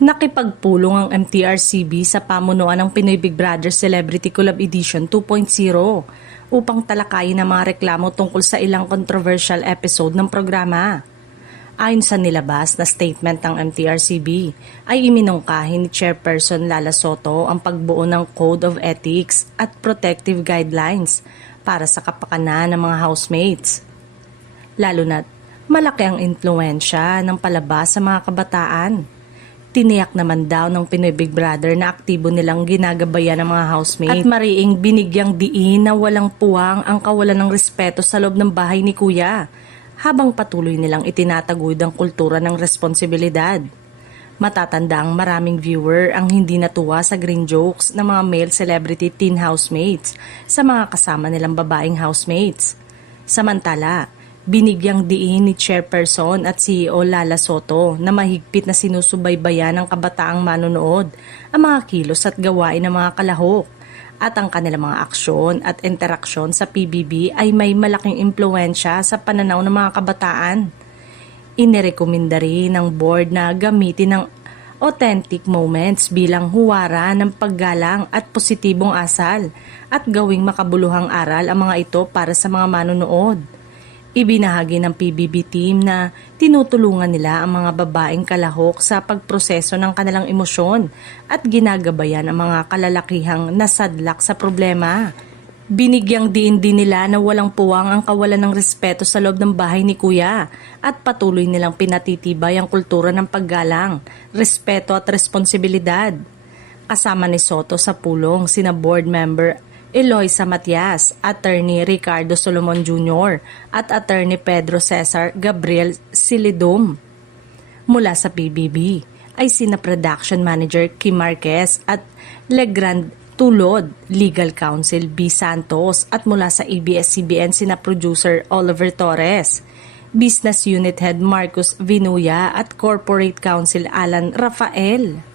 Nakipagpulong ang MTRCB sa pamunuan ng Pinoy Big Brother Celebrity Collab Edition 2.0 upang talakayin ang mga reklamo tungkol sa ilang controversial episode ng programa. Ayon sa nilabas na statement ng MTRCB, ay iminungkahi ni Chairperson Lala Soto ang pagbuo ng Code of Ethics at Protective Guidelines para sa kapakanan ng mga housemates. Lalo na't malaki ang impluwensya ng palabas sa mga kabataan. Tiniyak naman daw ng Pinoy Big Brother na aktibo nilang ginagabayan ng mga housemates at mariing binigyang diin na walang puwang ang kawalan ng respeto sa loob ng bahay ni Kuya habang patuloy nilang itinataguyod ang kultura ng responsibilidad. Matatanda ang maraming viewer ang hindi natuwa sa green jokes ng mga male celebrity teen housemates sa mga kasama nilang babaeng housemates. Samantala, binigyang diin ni Chairperson at CEO Lala Soto na mahigpit na sinusubaybayan ng kabataang manonood ang mga kilos at gawain ng mga kalahok at ang kanilang mga aksyon at interaksyon sa PBB ay may malaking impluwensya sa pananaw ng mga kabataan. Inirekomenda rin ng board na gamitin ng authentic moments bilang huwara ng paggalang at positibong asal at gawing makabuluhang aral ang mga ito para sa mga manonood. Ibinahagi ng PBB team na tinutulungan nila ang mga babaeng kalahok sa pagproseso ng kanilang emosyon at ginagabayan ang mga kalalakihang nasadlak sa problema. Binigyang diin din nila na walang puwang ang kawalan ng respeto sa loob ng bahay ni Kuya at patuloy nilang pinatitibay ang kultura ng paggalang, respeto at responsibilidad. Kasama ni Soto sa pulong sina board member Eloisa Matias, Attorney Ricardo Solomon Jr. at Attorney Pedro Cesar Gabriel Silidum. Mula sa PBB ay sina Production Manager Kim Marquez at Legrand Tulod, Legal Counsel B. Santos at mula sa ABS-CBN sina Producer Oliver Torres, Business Unit Head Marcus Vinuya at Corporate Counsel Alan Rafael.